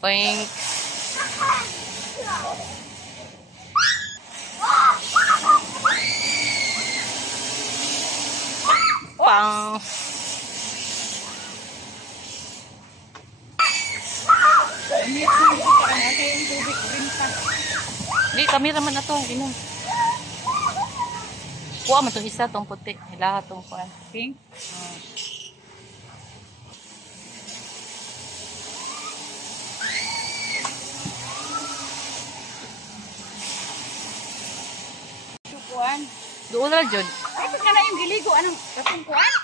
Pink. Pang. Di, kami raman na to. Inom. Kuha man itong isa, itong puti. Lahat itong kuha. Pink? Kuan. Doon na, Jod. Ay, pag na yung giligo, anong kapong kuan?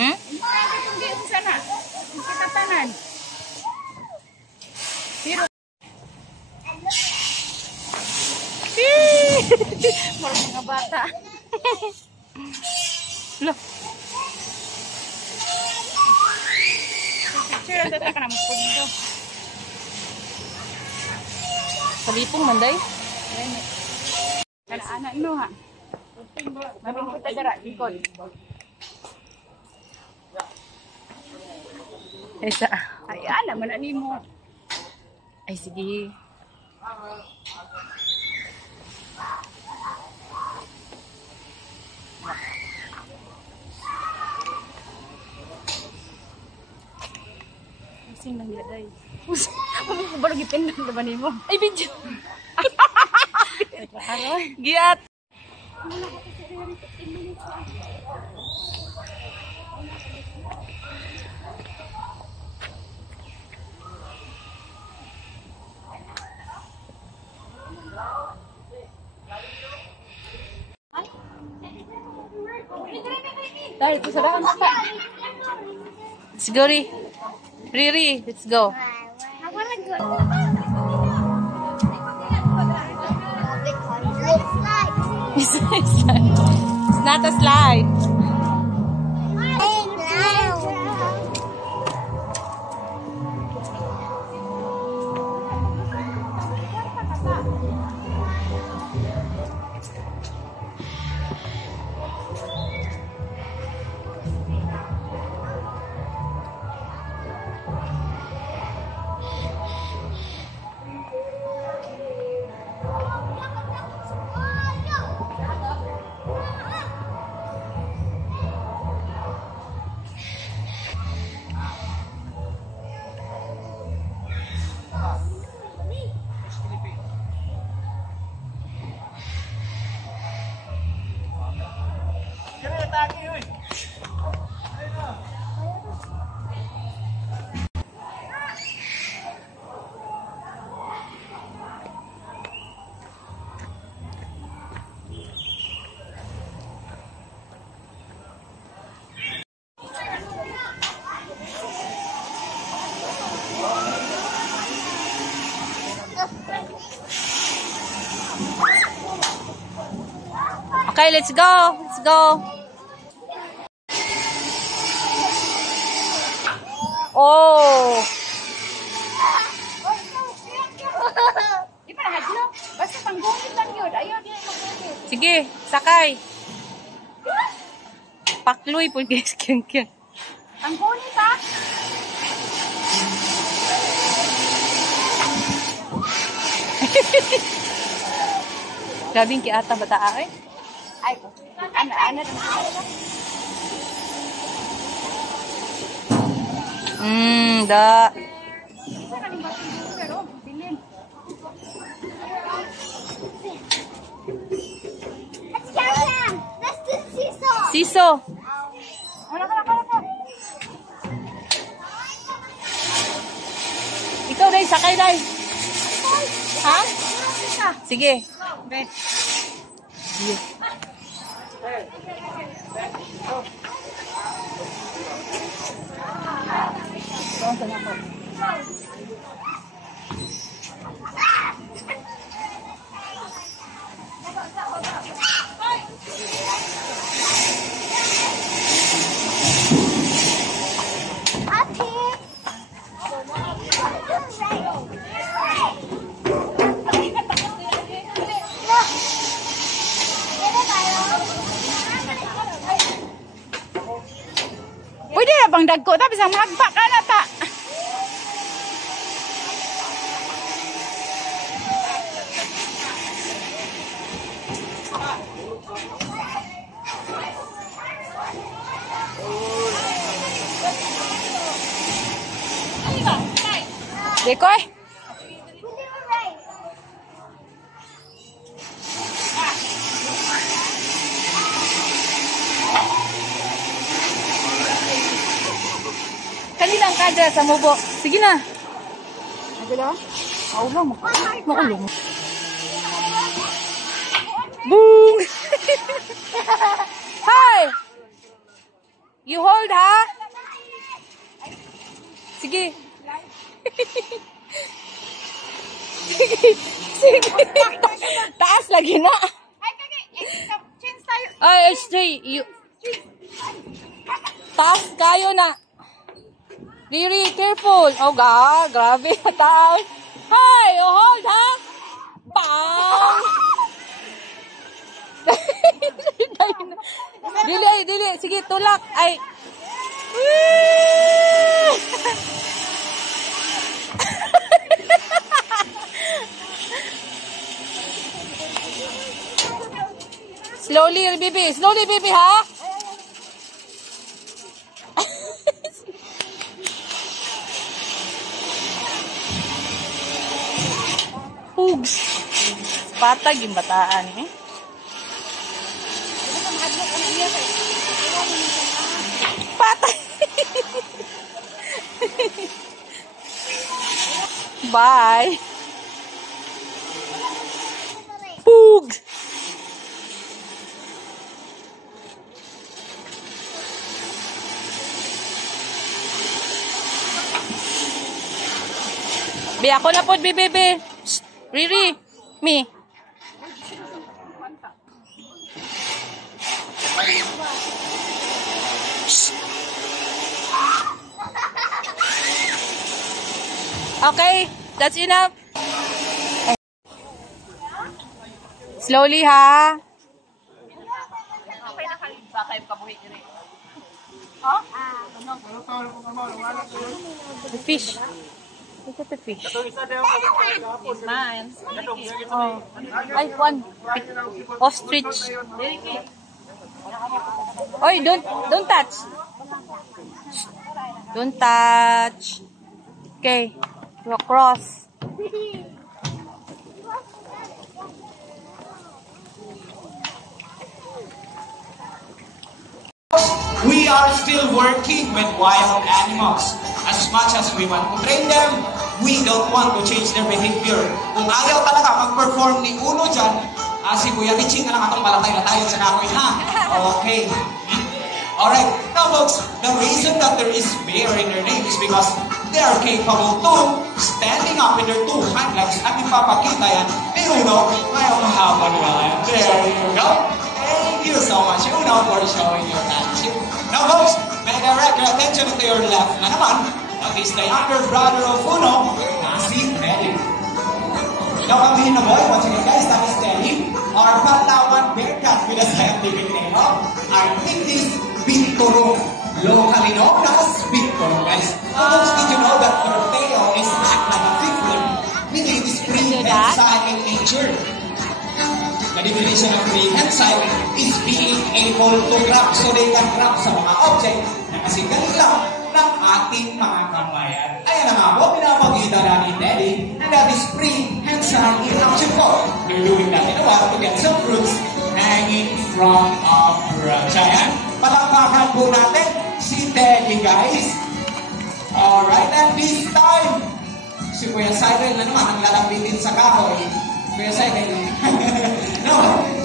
Hmm? Hindi itong giyon sana. Yung katatanan. Pero, marang mga bata. Look. Picture, ang data ka naman po dito. Palipong manday. Anak ino ha. Mabing kita dara, ikon. Isa. Ay, ana, manani mo. Ay, sige. Sing nang yaday. Ano ko ba lagi pindan ba nimo? Ay, video. Giat. Dahil ko sa dahan pa. Let's go, Riri. Let's go. I want to go. It's not a slide. Okay, let's go. Let's go. Oh. Di pa nahadlo. Basta panggunit lang yun. Ayaw din maggunit. Sige, sakay. Pakloy po guys, kyang. Panggunit ha? Grabing kiata bata ay. Ay, ana. Da. Let's do seesaw. Siso. Wala. Ikaw dai, sakay dai. Ha? Sige. Be. Sige. Up here. Pwede na bang dagko? Tapos ang magpa ka na ta. Dekoy. We do a race. Kanilang kada sa mubo. Sige na. Agala. Maulang mo. Maulang mo. Boom! Hi! You hold, ha? Sige. Sige. Taas lagi na. Ay, kagi. Change tayo. Ay, stay. You... Taas kayo na. Riri, careful. Oh, grabe. Taas. Hi! You hold, ha? Pang! Dili. Sige, tulak. Ay. Slowly, baby, ha? Pugs. Patag yung bataan, eh. Patay. Bye. Pug. Be, ako na po, bebe. Riri, me. Okay, that's enough. Slowly, ha? Oh? The fish. Look at the fish. It's mine. Oh. Ay, one. Ostrich. Oy, don't touch. Don't touch. Okay. You cross. We are still working with wild animals. As much as we want to train them, we don't want to change their behavior. Kung ayaw talaga mag-perform ni Uno dyan, si Kuya Richie na lang atong palatay na tayo sa nakoy, ha? Okay. Alright. Now folks, the reason that there is bear in their name is because they are capable to standing up in their two hind legs at ipapakita yan ni Uno ngayong hapon nila. There you go. Thank you so much, Uno, for showing your attitude. Now folks, may direct your attention to your left na naman. That is the younger brother of Uno, na si Teddy. Now kami na boy, once again guys, that is Teddy, our Palawan bearcat with a scientific name of Arcticus binturong, locally known as binturong guys. Now folks, did you know that their tail is act like a fifth, meaning it is prehensile in nature. The definition of prehensile is being able to grab, so they can grab sa mga object na kasinggaling lang ng ating mga kambayan. Ayan na nga po, pinapagita natin Teddy, and that is prehensile in action po. They're doing that in a while to get some fruits hanging from a branch. Ayan, palakpakan po natin si Teddy guys. Alright, and this time, si Kuya Cyril na naman ang lalapitin sa kahoy. Kuya Cyril, no,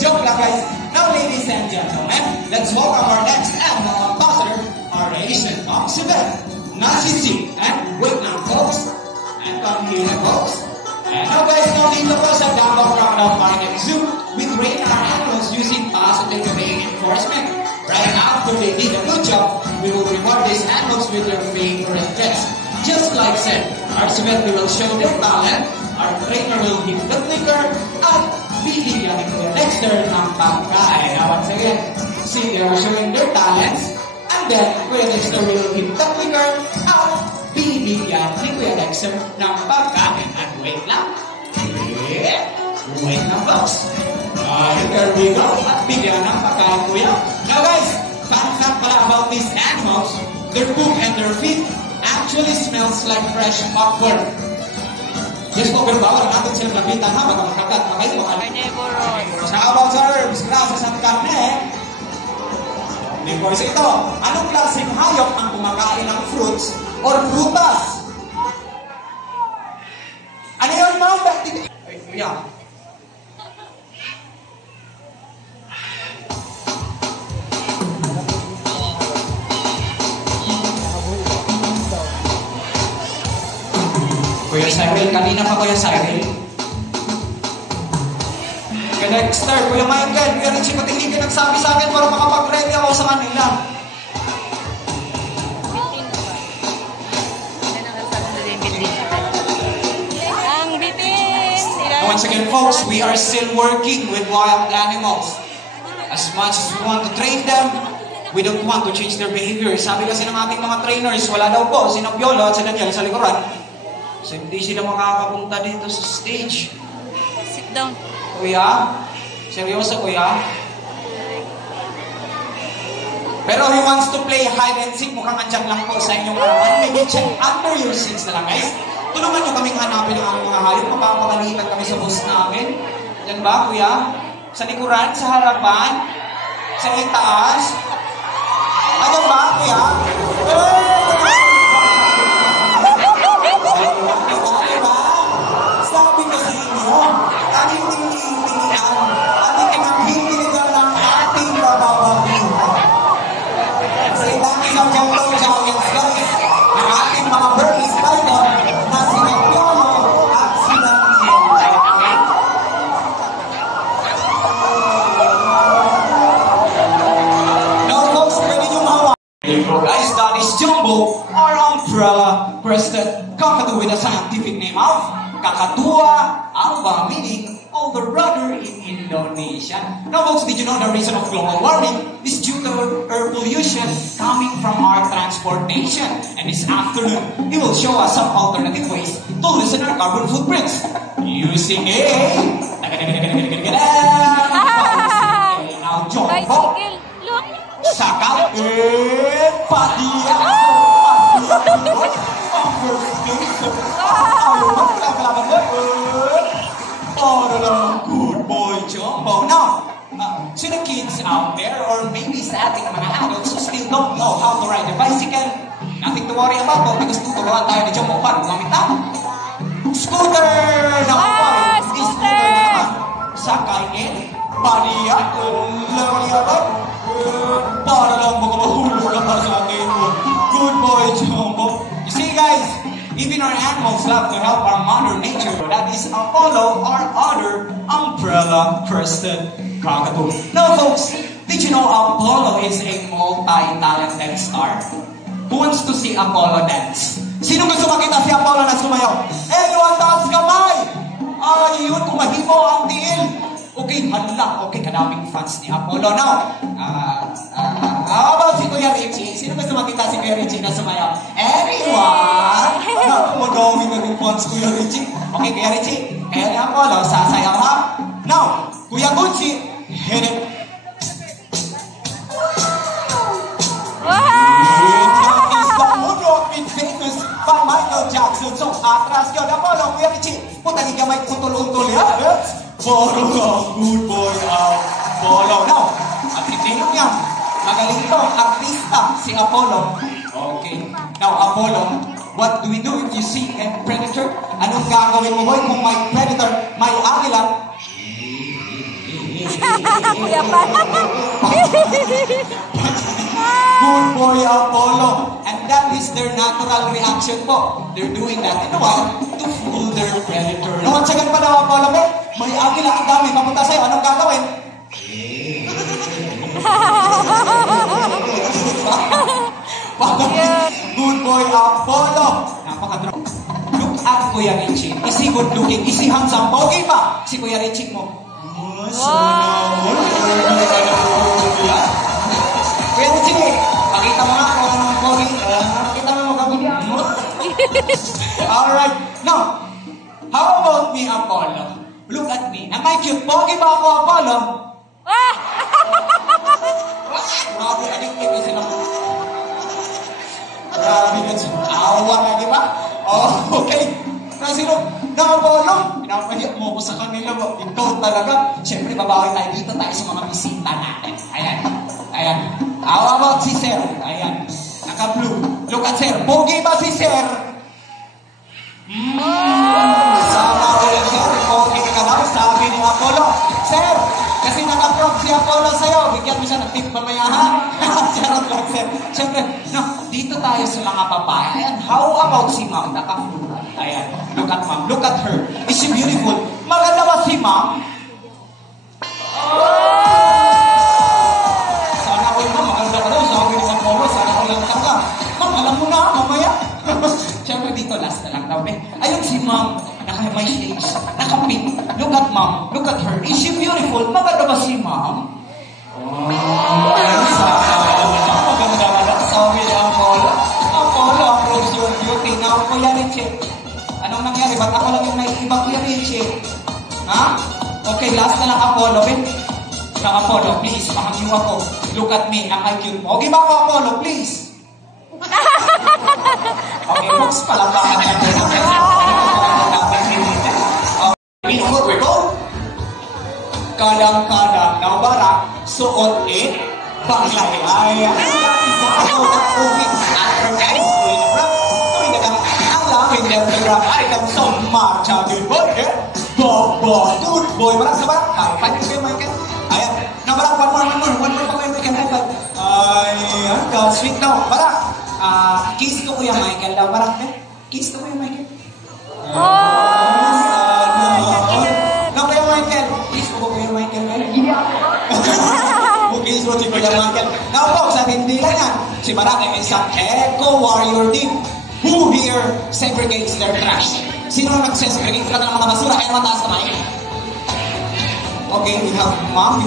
joke lang guys. Now ladies and gentlemen, let's welcome our next animal ambassador, our Asian oxybet, Nasisi, and wait now folks, and come here folks. And now guys, now dito po sa Gambang Crocodile Park and Zoo, we train our animals using positive reinforcement. Right after they did a good job, we will reward these animals with their favorite pets. Just like said, our Oxybet will show their talent, our trainer will hit the clicker, at bibigyan ni Kuya Dexter ng pagkain. Now once again, see they are showing their talents, and then Kuya Dexter will hit the clicker, at bibigyan ni Kuya Dexter ng pagkain. And wait lang. Wait lang folks. There we go. At bigyan ng pagkain Kuya. Now guys, fun fact pala about these animals, their poop and their feet actually smells like fresh popcorn. Just po, pero bawal natin silang lapitan ha, baka makagat pa kayo. Carnivorous. Sa about sa herbs, grasas at karne. Before ito, anong klaseng hayop ang kumakain ng fruits or prutas? Ano yun, ma'am? Ay, kuya. Kuya Cyril, kanina pa Kuya Cyril. Kuya Dexter, Kuya Michael, Kuya Richie, pati hindi ka nagsabi sa akin para makapag-ready ako sa kanila. Ang bitin. Once again, folks, we are still working with wild animals. As much as we want to train them, we don't want to change their behavior. Sabi kasi ng ating mga trainers, wala daw po, si Piolo at si Daniel sa likuran. So, hindi sila makakapunta dito sa stage. Sit down. Kuya? Seryoso, kuya? Pero he wants to play hide and seek. Mukhang andyan lang po sa inyong harapan. Maybe check under your seats na lang, guys. Tulungan nyo kaming hanapin ang mga hayop. Mapapagalitan kami sa bus namin. Yan ba, kuya? Sa likuran, sa harapan, sa itaas. Ayan ba, kuya? Sabi ko sa inyo, aming tingin-tingian, aming kinahihiligan ng ating kababawihan. Sa dami ng jungle giants, guys, ang ating mga Burmese python na sina Piolo at sina Niel. Now, folks, pwede nyo mahawa. Guys, that is Jumbo, or umbrella-breasted cockatoo with a scientific name of Kakatua alba, meaning older brother in Indonesia. Now, folks, did you know the reason of global warming is due to air pollution coming from our transportation? And this afternoon, we will show us some alternative ways to lessen our carbon footprints using a now, Jumbo. Bicycle. Look. Sakal Padia. Good boy, Jumbo. Now, to the kids out there, or maybe sa ating mga adults who still don't know how to ride a bicycle, nothing to worry about because tuturuan tayo ni Jumbo para gumamit ng scooter. Now, scooter naman. Sakayin, Padia, para lang makamahulog ka pa sa akin. Good boy, Jumbo. You see, guys, even our animals love to help our mother nature. That is Apollo, our other umbrella-crested cockatoo. Now, folks, did you know Apollo is a multi-talented star? Who wants to see Apollo dance? Sino gusto makita si Apollo na sumayaw? Anyone, taas kamay! Ay, yun, kumahimo ang tiil. Okay, hala. Okay, kadaming fans ni Apollo. Now, how about si Kuya Richie? Sino gusto makita si Kuya Richie na sumayaw? Everyone! Madami na rin fans Kuya Richie. Okay, Kuya Richie, kaya ni Apollo, sasayaw ha? Now, Kuya Gucci, hit it. That is the moonwalk made famous by Michael Jackson. So, atras yun. Apollo, Kuya Richie, puta ni kamay utol-utol yan. Follow lang, good boy, Apollo. Now, at hindi nyo yan, magaling to, artista, si Apollo. Okay. Now, Apollo, what do we do if you see a predator? Anong gagawin mo, boy, kung may predator, may agila? Good boy, Apollo. And that is their natural reaction po. They're doing that in a while to fool their predator. No, once again pa daw, Apollo, may agila ang dami. Papunta sa'yo, anong gagawin? Good boy, Apollo. Napaka-drop. Look at Kuya Richie. Is he good looking? Is he handsome? Pogi pa si Kuya Richie mo. Kuya Richie, pakita mo nga kung anong pogi. Pakita mo magkabuli mo. Alright. Now, how about me, Apollo? Look at me. Am I cute? Pogi ba ako, Apollo? Grabe, addictive sila mo. Grabe na siya. Awa na, di ba? Oh, okay. Kasi now, Ayaw mo ko sa kanila. Ikaw talaga. Siyempre, babawi tayo dito tayo sa mga bisita natin. Ayan. Ayan. How about si Sir? Ayan. Naka-blue. Look at Sir. Pogi ba si Sir? Sana ulit Sir. Pogi ka daw. Sabi ni Apollo. Sir, kasi naka-prop si Apollo sa'yo. Bigyan mo siya ng tip mamaya, ha? Charot lang, Sir. Siyempre, no, dito tayo sa mga babae. Ayan. How about si Ma'am? Naka-blue. Ayan. Look at Ma'am. Look at her. Is she beautiful? Maganda ba si Ma'am? Sana all Ma'am. Maganda ka daw. Sabi ni Apollo. Sana all lang ka. Ma'am, alam mo na. Mamaya. Siyempre, dito last na lang daw. Ayun si Ma'am. Naka-my shades. Naka-pink. Look at Ma'am. Look at her. Is she beautiful? Maganda ba si Ma'am? Ayun sa maganda ka daw. Sabi ni Apollo. Apollo, approves your beauty. Now, Kuya Richie. Anong nangyari? Ba't ako lang yung naiiba, Kuya Richie? Ha? Okay, last na lang Apollo. Sa Apollo, please, pahagyo ako. Look at me. Am I cute mo? Okay ba ako, Apollo? Please. Okay, folks, palakpakan na natin natin. Before we go, kadang-kadang na barak, suot banglay. Ay, ako na moving advertise. Ang laming telegram ay kang sama. Sabi boy, Bobo, good boy. Barak sa barak. High five ko kayo, Michael. Ayan, na barak, one more pa kayo, Michael. High five. Ayan, sweet daw. Barak. Kiss ko Kuya Michael daw. Barak, kiss ko Kuya Michael. No, Kuya Michael. Kiss ko Kuya Michael. Kiss mo si Kuya Michael. Now, folks, at hindi lang yan. Si Barak ay isang eco-warrior team. Who here segregates their trash? Sino nag-segregate ka ng mga basura? Kaya naman taas kamay. Okay, we have Ma'am.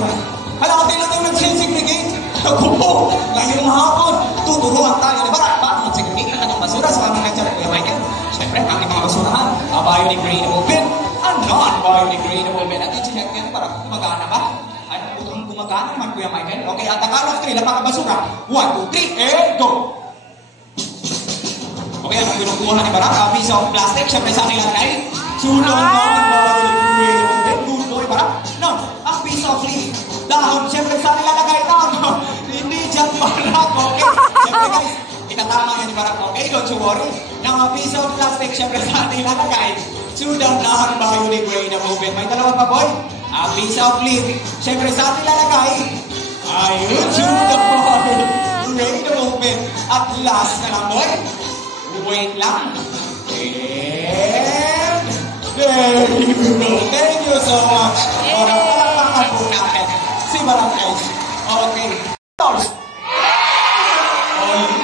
Hala, kayo lang yung nag-segregate. Ako po, ngayong hapon, tuturuan tayo. Di ba? Paano mag-segregate ka ng basura sa aming nandiyan? Kuya Michael, siyempre, ang mga basurahan, biodegradable bin, non-biodegradable bin. At i-check yan para gumagana ba? Ay, putang gumagana man, Kuya Michael. Okay, at the count of 3, lapak ang basura. 1, 2, 3, and go! Okay, ang pinukuha ni Barak, a piece of plastic, siyempre sa aking lagay. Sulang non-biodegradable bin. Good boy, Barak. No, a piece of leaf. Dahon, siyempre sa nilalagay down. Hindi dyan Barak, okay? Siyempre guys, itatama niya ni Barak, okay? Don't you worry. Now, a piece of plastic, siyempre sa nilalagay. To the non-biodegradable bin. May dalawa pa, boy? A piece of leaf, siyempre sa nilalagay. Ayun, to the biodegradable bin. At last na lang, boy. Wait lang. And there you go. Thank you so much. Palakpakan po natin si Barak guys. Okay.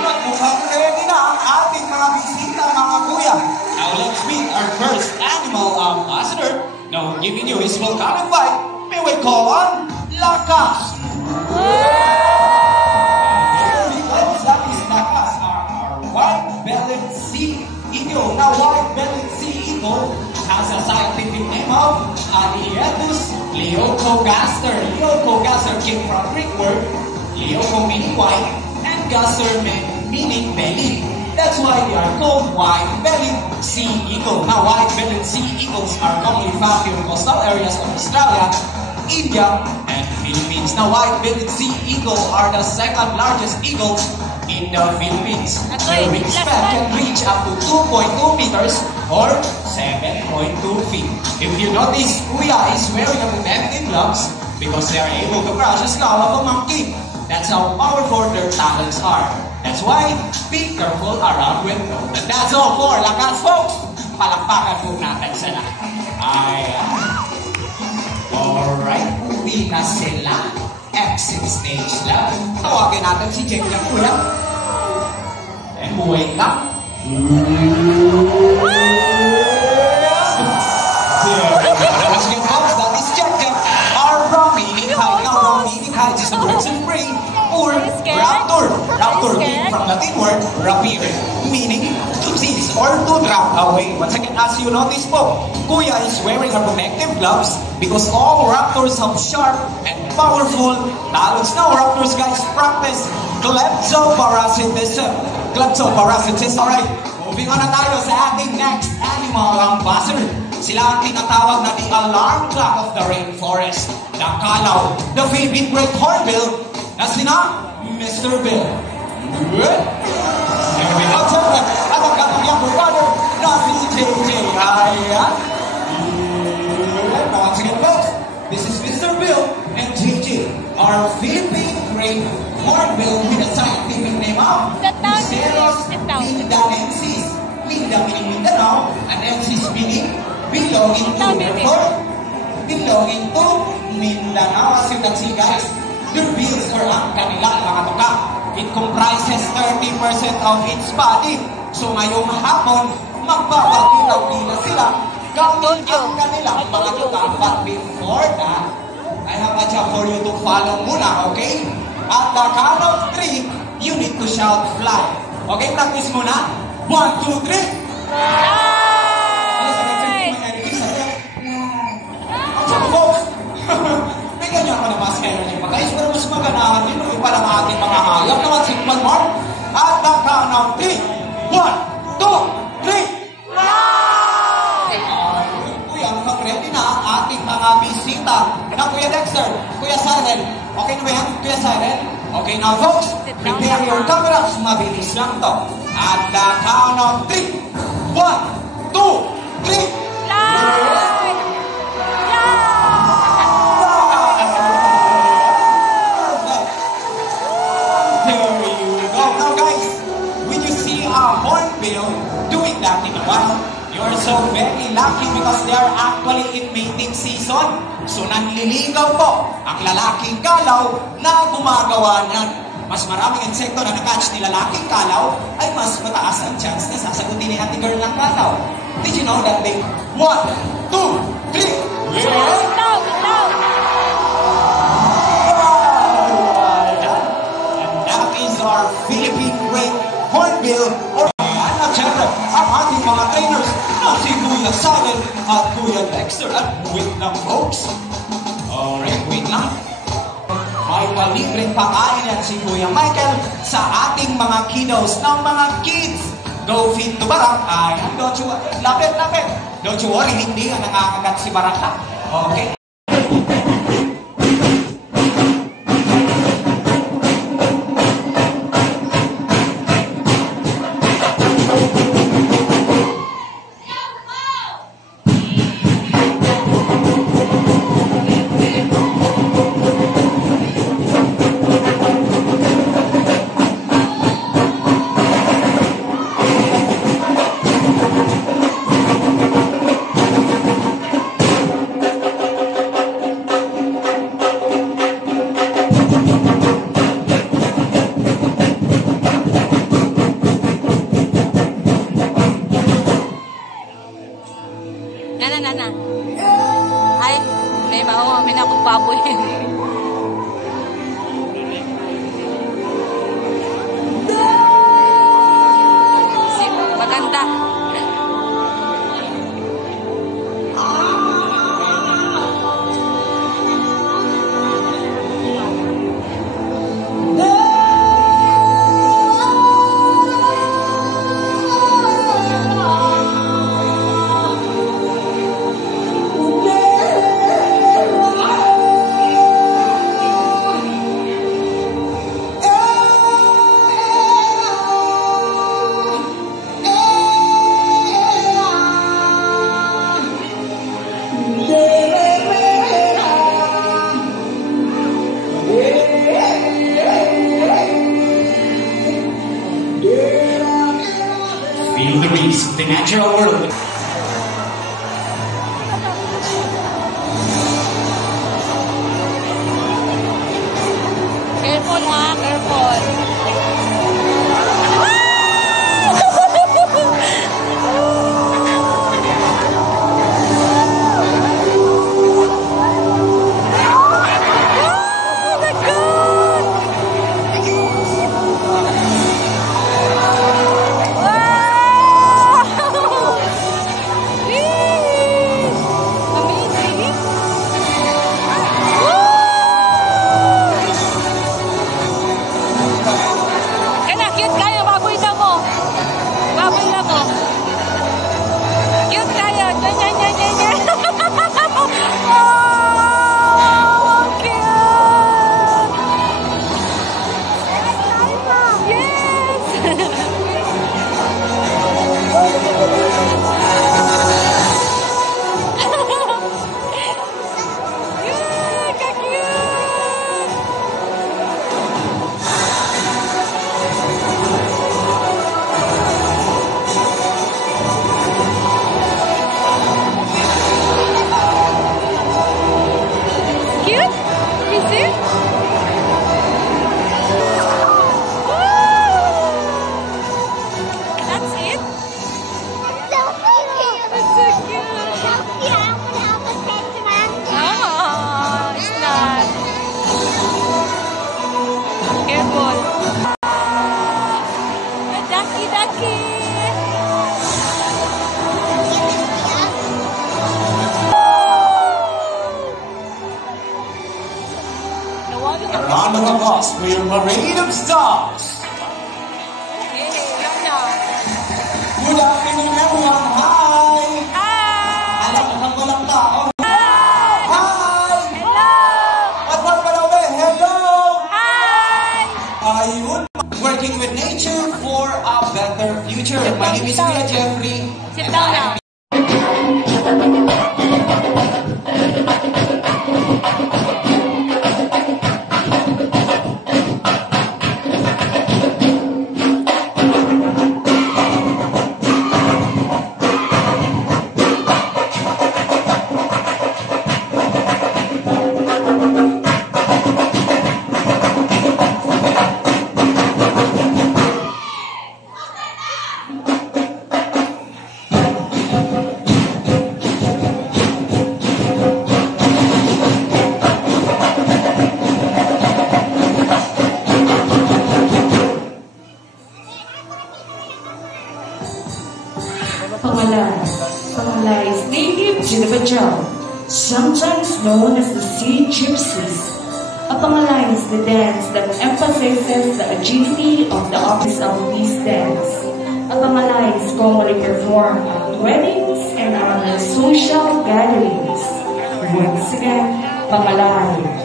Yun, mukhang ready na ang ating mga bisita, mga kuya. Now let's meet our first animal ambassador. Now giving you his welcome invite. May we call on Lakas. Here he goes. That is Lakas, our white-bellied sea eagle. Now white-bellied sea eagle has a scientific name of Alietus leucogaster. Leucogaster came from Greek word leuco meaning white and gaster meaning belly. That's why they are called white-bellied sea eagle. Now white-bellied sea eagles are commonly found in coastal areas of Australia, India, and Philippines. Now white-bellied sea eagle are the second largest eagles in the Philippines. Their wingspan can reach up to 2.2 meters or 7.2 feet. If you notice, Kuya is wearing a protective gloves because they are able to crush a skull of a monkey. That's how powerful their talons are. That's why, be careful around with them. And that's all for Lakas, folks. Palakpakan po natin sila. Alright, uwi na sila. Exit stage lang. Tawagin natin si Jack Jack, Kuya. And wait lang. Let's get folks, that is Jack Jack. Our Romini High. Now, Romini High is a birds of prey or raptor. Raptor came from Latin word rapire, meaning to seize or to drop away. Once again, as you notice po, Kuya is wearing a protective gloves because all raptors have sharp and powerful talons. Now, raptors guys practice kleptoparasitism. Kleptoparasitism. Alright, moving on na tayo sa ating next animal ambassador. Sila ang tinatawag na the alarm clock of the rainforest. The Kalaw, the Philippine Great Hornbill, na sina Mr. Bill. Good? And we have someone at ang kanyang younger brother na si JJ. Ayan. Once again, folks, this is Mr. Bill and JJ, our Philippine Great Hornbill with a scientific name of Bucerus lindanensis. Linda meaning Mindanao, and ensis meaning belonging to, therefore, belonging to Mindanao. As you can see, guys, their bills are ang kanilang mga tuka. It comprises 30% of its body. So ngayong hapon, magpapakita sila gamit ang kanilang mga tuka. But before that, I have a job for you to follow muna, okay? At the count of 3, you need to shout fly. Okay, practice muna. 1, 2, 3. Folks, may ganyan ako na mas energy pa guys, pero mas maganahan yun yung palang ating mga hayop naman simple mark. At the count of 3. 1, 2, 3. Kuya, mag-ready na ang ating mga bisita na Kuya Dexter, Kuya Siren. Okay na ba yan, Kuya Siren? Okay now folks, prepare your cameras, mabilis lang to. At the count of 3. 1, 2, 3. Doing that in a while, you're so very lucky because they are actually in mating season. So nanliligaw po ang lalaking kalaw na gumagawa niyan. Mas maraming insekto na nakatch ni lalaking kalaw ay mas mataas ang chance na sasagutin ni ate girl ng kalaw. Did you know that they 1, 2, 3. Yes! And that is our Philippine Great Hornbill or siyempre, ang ating mga trainers na si Kuya Siren at Kuya Dexter. At wait lang, folks. Alright, wait lang. May palibreng pakain yan si Kuya Michael sa ating mga kiddos ng mga kids. Go feed to Barak. Ayan, don't you worry. Lapit. Don't you worry, hindi nga nangangagat si Barak. Okay. Na. Ay, may akong baboy. Maganda. Feel the breeze of the natural world. Careful ha, careful. Ducky, ducky. A round of applause for your parade of stars. Good afternoon, everyone. Hi! Hi! Alam mo kang walang tao. Hi! Hello! At what pa na ulit? Hello! Hi! Ayun. Working with nature for a better future. My name is Kuya Jeffrey. Sit down now. Pangalay is native to the Bajau, sometimes known as the Sea Gypsies. A Pangalay is the dance that emphasizes the agility of the office of this dance. A Pangalay is commonly performed at weddings and other social gatherings. Once again, Pangalay.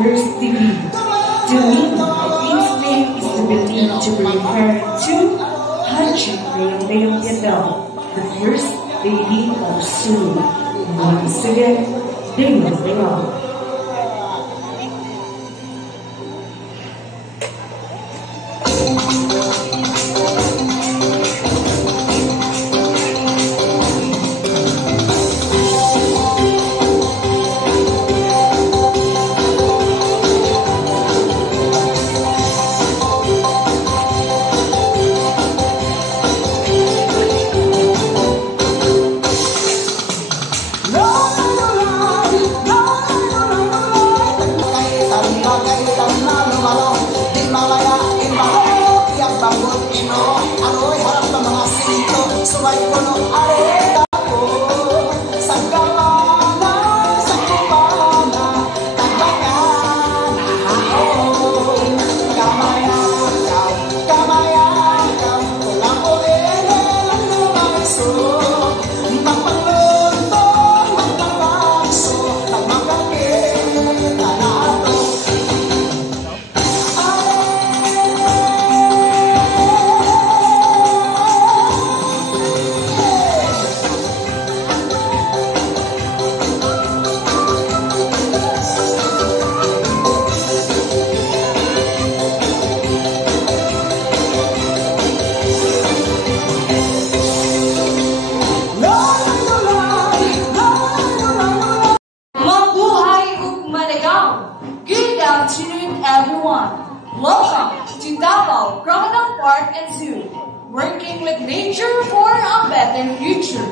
First degree. The meaning of its name is to believe to be referring to Haji Leong Yadao, the first lady of Sulu. Once again, Leong. Welcome to Davao Crocodile Park and Zoo, working with nature for a better future.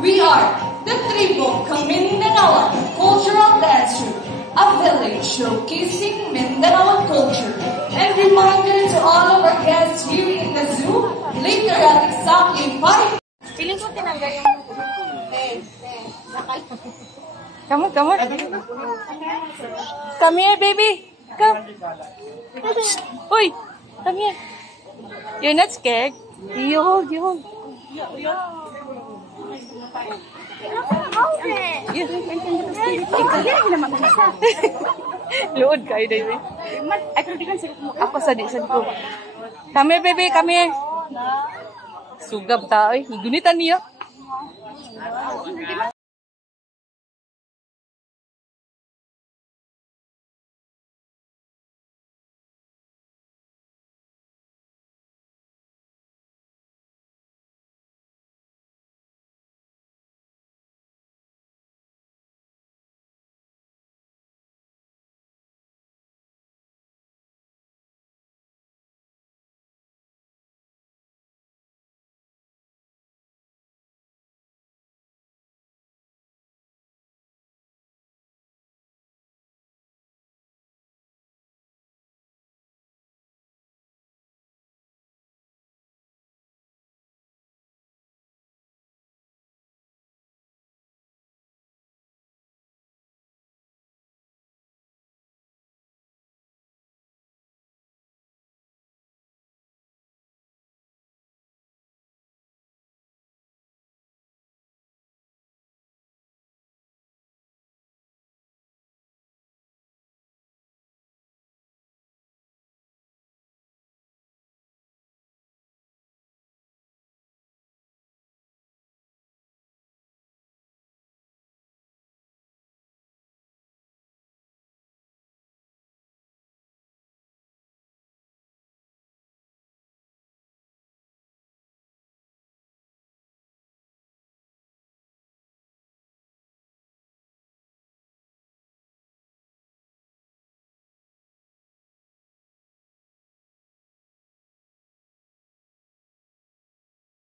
We are the Tribo Kamindanaoan Cultural Dance Troupe, a village showcasing Mindanaoan culture. And reminder to all of our guests here in the zoo, later at exactly 5. Feeling ko tinanggal yung... Come on, come on. Come here, baby. Come. Uy, come here. You're not scared? You hold, you hold. Hold it. You. Luod kayo, baby. Ay, pero di kan sila kumuha. Ako sa ko. Kami, baby, kami. Sugab tao eh. Gunitan niyo. Hindi man